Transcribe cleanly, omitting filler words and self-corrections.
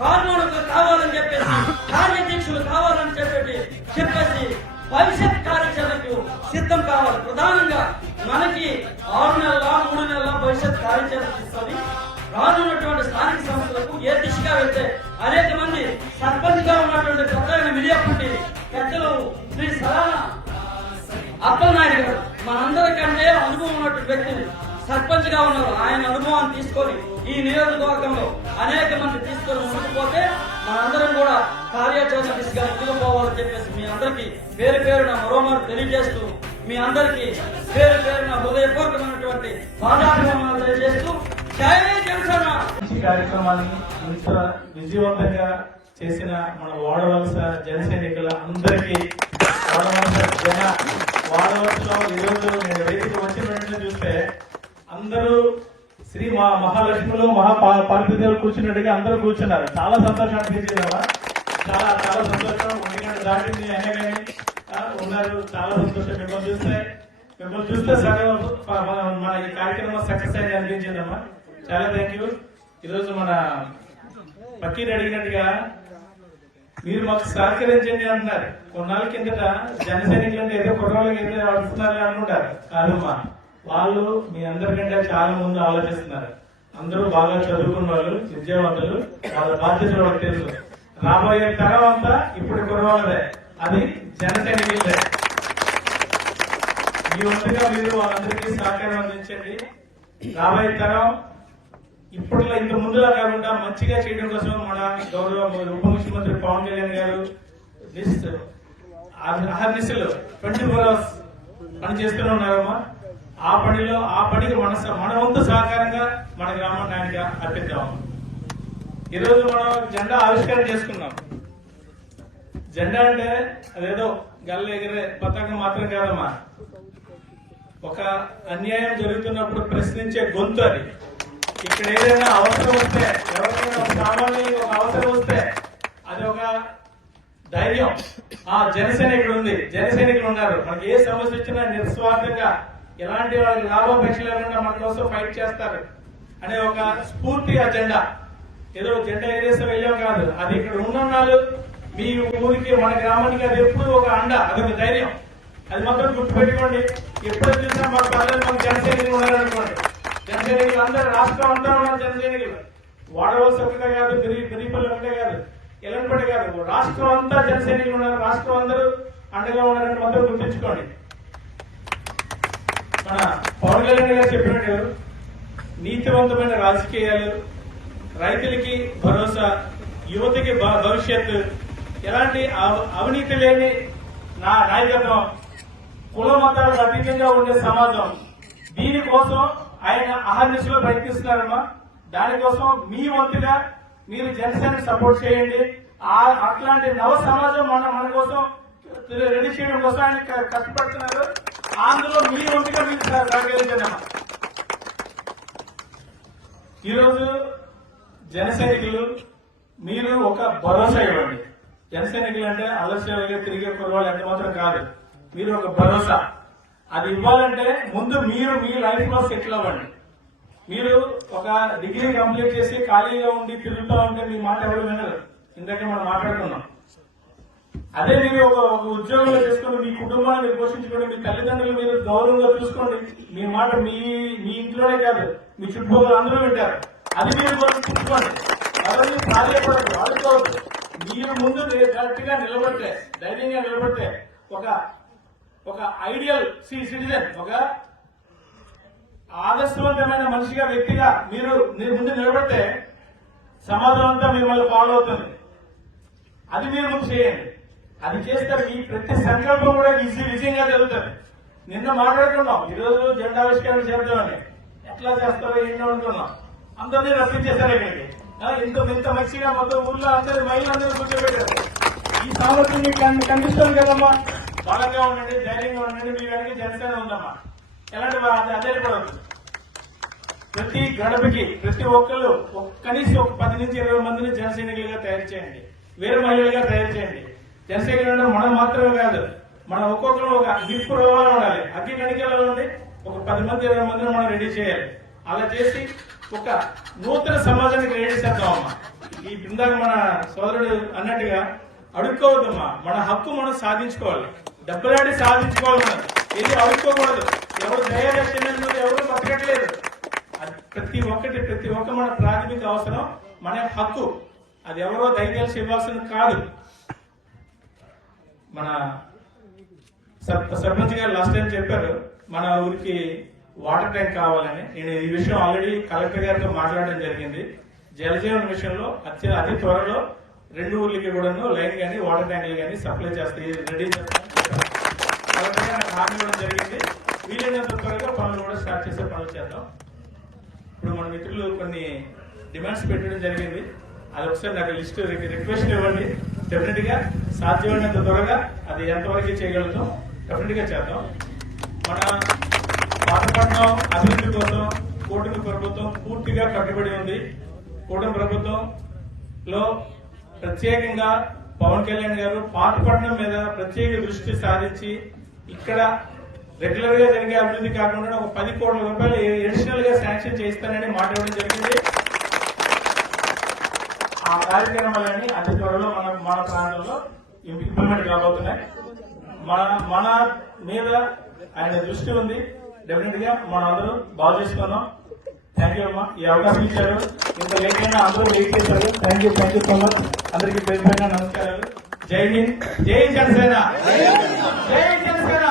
కార్మికులు కావాలని చెప్పేసి, కార్యాధ్యక్షులు కావాలని చెప్పేసి భవిష్యత్ కార్యాచరణకు సిద్ధం కావాలి. ప్రధానంగా మనకి 6 నెలల 3 నెలల భవిష్యత్ కార్యాచరణ తీసుకొని రానున్నటువంటి స్థానిక సంస్థలకు ఏ దిశగా వెళ్తే అనేక మంది సర్పంచ్ గా ఉన్నటువంటి పెద్దలైన మిడియాపట్టి పెద్దలు శ్రీ సలానా అప్పలనాయుడు గారు మనందరికంటే అనుభవం ఉన్నటువంటి వ్యక్తులు సర్పంచ్ గా ఉన్నారు. ఆయన అనుభవాన్ని తీసుకొని ఈ నియోజకవర్గంలో అనేక మంది తీసుకొని ముందుకుపోతే మనందరం కూడా కార్యాచరణ దిశగా ముందుకు పోవాలని చెప్పేసి మీ అందరికీ పేరు పేరున మరోమారు తెలియజేస్తూ మీ అందరికీ పేరు పేరున హృదయపూర్వకమైనటువంటి బాధాభిమానాలు తెలియజేస్తూ జై జనసేన. ఈ కార్యక్రమాన్ని ఇంత విజయవంతంగా చేసిన మన వాడవలస జన సైనికుల అందరికీ వాడవలసలో ఈరోజు నేను వేదిక వచ్చిన వెంటనే చూస్తే అందరూ శ్రీ మహాలక్ష్మిలో పార్వతీదేవులు కూర్చున్నట్టుగా అందరూ కూర్చున్నారు. చాలా సంతోషం అనిపించింది కదా, చాలా చాలా సంతోషం. 1 గంట దాటింది అయినా కానీ ఉన్నారు. చాలా సంతోషం మిమ్మల్ని చూస్తే సగం మన ఈ కార్యక్రమం సక్సెస్ అయింది అనిపించిందమ్మా. చాలా థ్యాంక్ యూ. ఈరోజు మన పక్కీని అడిగినట్టుగా మీరు మాకు సహకరించండి అంటున్నారు. కొన్నాళ్ళ కిందట జన సైనికులు అంటే ఏదో కుర్రోళ్ళకి ఏదో అడుగుతున్నారు అనుకుంటారు. కాదమ్మా, వాళ్ళు మీ అందరికంటే చాలా ముందు ఆలోచిస్తున్నారు. అందరూ బాగా చదువుకున్న వాళ్ళు, విద్యావంతులు, వాళ్ళ బాధ్యతలు వాళ్ళకి తెలుసు. రాబోయే తరం అంతా ఇప్పుడు కుర్రవాళ్ళదే, అది జన సైనికులదే. మీ వంతుగా మీరు వాళ్ళందరికీ సహకారం అందించండి. రాబోయే తరం ఇప్పట్లో ఇంత ముందులా కాకుండా మంచిగా చేయడం కోసం మన గౌరవ ఉప ముఖ్యమంత్రి పవన్ కళ్యాణ్ గారు అహర్నిశలు 24 hours పని చేస్తూనే ఉన్నారమ్మా. ఆ పనికి మన వంతు సహకారంగా మన గ్రామాన్ని ఆయనగా అర్పిద్దాం. ఈరోజు మనం జెండా ఆవిష్కరణ చేసుకున్నాం. జెండా అంటే అదేదో గల్ల ఎగిరే పతాకం మాత్రం కాదమ్మా, ఒక అన్యాయం జరుగుతున్నప్పుడు ప్రశ్నించే గొంతు అది. ఇక్కడ ఏదైనా అవసరం వస్తే, ఎవరికైనా సామాన్య ఒక అవసరం వస్తే అది ఒక ధైర్యం. జన సైనికుడు ఉంది, జన సైనికులు ఉన్నారు. మనకి ఏ సమస్య వచ్చినా నిస్వార్థంగా ఎలాంటి వాళ్ళకి లాభాపేక్ష లేకుండా మన కోసం ఫైట్ చేస్తారు అనే ఒక స్ఫూర్తి ఆ జెండా. ఏదో జెండా ఎగరేస్తే వెళ్ళాం కాదు, అది ఇక్కడ ఉన్నన్నాళ్ళు మీ ఊరికి మన గ్రామానికి అది ఎప్పుడు ఒక అండ, అది ఒక ధైర్యం. అది మాత్రం గుర్తుపెట్టుకోండి. ఎప్పుడు చూసినా మన పిల్లలు మన జన సైనికులు ఉన్నారనుకోండి. జన సైనికులు అందరూ రాష్ట్రం అంతా ఉన్నారు. జన సైనికులు వాడవలసి ఒకటే కాదు, పెరిగిపల్లి ఒకటే కాదు, ఎలంపటి కాదు, రాష్ట్రం అంతా జన సైనికులు ఉన్నారు. రాష్ట్రం అందరూ అండగా ఉన్నారని మాత్రం గుర్తించుకోండి. మన పవన్ కళ్యాణ్ గారు చెప్పినట్టు నీతివంతమైన రాజకీయాలు, రైతులకి భరోసా, యువతకి భవిష్యత్తు, ఎలాంటి అవినీతి లేని నాయకత్వం, కుల మతాలకు అతీతంగా ఉండే సమాజం, దీనికోసం ఆయన అహర్నిశలో ప్రయత్నిస్తున్నారమ్మా. దానికోసం మీ వంతుగా మీరు జనసేన సపోర్ట్ చేయండి. అట్లాంటి నవ సమాజం మన కోసం రెడీ చేయడం కోసం ఆయన కష్టపడుతున్నారు. అందులో మీ వంతుగా మీరు సహకరించండి. ఈరోజు జన సైనికులు మీరు ఒక భరోసా ఇవ్వండి. జన సైనికులు అంటే అలస్యంగా తిరిగే కుర్రవాళ్ళు ఎంత మాత్రం కాదు. మీరు ఒక భరోసా అది ఇవ్వాలంటే ముందు మీరు మీ లైఫ్ లో సెటిల్ అవ్వండి. మీరు ఒక డిగ్రీ కంప్లీట్ చేసి ఖాళీగా ఉండి తిరుగుతూ ఉంటే మీ మాట ఎవరు వినరు. ఇందాక మనం మాట్లాడుకున్నాం. అదే మీరు ఒక ఉద్యోగంలో చేసుకుని మీ కుటుంబాన్ని మీరు పోషించుకోండి, మీ తల్లిదండ్రులు మీరు గౌరవంగా చూసుకోండి. మీ మాట మీ ఇంట్లోనే కాదు, మీ చుట్టుపక్కల అందరూ వింటారు. అది మీరు చూసుకోండి. ఎవరిని సాధ్యపడదు, ఆడుకోవద్దు. మీరు ముందు కరెక్ట్ గా నిలబడితే, ధైర్యంగా నిలబడితే, ఒక ఐడియల్ సిటిజన్, ఒక ఆదర్శవంతమైన మనిషిగా, వ్యక్తిగా మీరు ముందు నిలబడితే సమాజం అంతా మిమ్మల్ని ఫాలో అవుతుంది. అది మీరు ముందు చేయండి. అది చేస్తే మీ ప్రతి సంకల్పం కూడా విజయంగా జరుగుతుంది. నిన్న మాట్లాడుకున్నాం, ఈరోజు జెండావిష్కరణ చేద్దామని. ఎట్లా చేస్తారో ఏంటో అనుకున్నాం. అందరినీ రప్పించేశారు ఇక్కడికి. ఇంత మంచిగా మొత్తం ఊళ్ళో అందరూ మహిళలందరూ కూర్చోబెట్టారు. ఈ సామర్థ్యం మీకు కనిపిస్తుంది కదమ్మా. బలంగా ఉండండి, ధైర్యంగా ఉండండి. మీ వెనక జనసేన ఉందమ్మా. ఎలాంటి అధైర్యపడదు. ప్రతి గడపకి ప్రతి ఒక్కరు కనీసం 10 నుంచి 20 మందిని జన సైనికులుగా తయారు చేయండి, వేరే మహిళలుగా తయారు చేయండి. జన సైనికులు మనం మాత్రమే కాదు, మనం ఒక్కొక్కరు ఒక నిప్పు రోగాలు ఉండాలి. అగ్గి కణికల్లో ఉండి ఒక 10 మంది 20 మందిని మనం రెడీ చేయాలి. అలా చేసి ఒక నూతన సమాజానికి రెడీ చేద్దామమ్మా. ఈ ఇందాక మన సోదరుడు అన్నట్టుగా అడుక్కోవద్దమ్మా. మన హక్కు మనం సాధించుకోవాలి, దెబ్బలాడి సాధించుకోవాలి. మనం ఏది అడుక్కోకూడదు. ఎవరు దయాలక్ష్యం ఎవరు బతకట్లేదు. ప్రతి ఒక్క మన ప్రాథమిక అవసరం, మన హక్కు. అది ఎవరో దయచేసి ఇవ్వాల్సింది కాదు. మన సర్పంచ్ గారు లాస్ట్ టైం చెప్పారు మన ఊరికి వాటర్ ట్యాంక్ కావాలని. నేను ఈ విషయం ఆల్రెడీ కలెక్టర్ గారితో మాట్లాడడం జరిగింది. జలజీవన్ విషయంలో అతి త్వరలో 2 ఊర్లకి కూడా లైన్ కానీ వాటర్ ట్యాంకులు కానీ సప్లై చేస్తాయి, రెడీ చేస్తాను కలెక్టర్ గారు హామీ ఇవ్వడం జరిగింది. వీలైనంత త్వరగా పనులు కూడా స్టార్ట్ చేసే పనులు చేద్దాం. ఇప్పుడు మన మిత్రులు కొన్ని డిమాండ్స్ పెట్టడం జరిగింది. అది ఒకసారి నాకు లిస్ట్ రిక్వెస్ట్ ఇవ్వండి. డెఫినెట్ గా సాధ్యమైనంత త్వరగా అది ఎంతవరకు చేయగలుగుతాం డెఫినెట్ గా చేద్దాం. మన పాతపట్నం అభివృద్ధి కోసం కూటమి ప్రభుత్వం పూర్తిగా కట్టుబడి ఉంది. కూటమి ప్రభుత్వంలో ప్రత్యేకంగా పవన్ కళ్యాణ్ గారు పాతపట్నం మీద ప్రత్యేక దృష్టి సాధించి ఇక్కడ రెగ్యులర్ గా జరిగే అభివృద్ధి కాకుండా ఒక 10 కోట్ల రూపాయలు అడిషనల్ గా శాంక్షన్ చేస్తానని మాట్లాడడం జరిగింది. ఆ కార్యక్రమాలన్నీ అతి త్వరలో మన ప్రాంతంలో ఇంప్లిమెంట్ కాబోతున్నాయి. మన మీద ఆయన దృష్టి ఉంది. డెఫినెట్ గా మనం అందరూ బాగు చేసుకున్నాం. థ్యాంక్ యూ అమ్మా, ఈ అవకాశం ఇచ్చారు. ఇంత లేట్ అయినా అందరూ వెయిట్ చేశారు. Thank you so much. అందరికీ పేరు పేరున నమస్కారాలు. జై హింద్, జై జనసేన, జై జనసేన.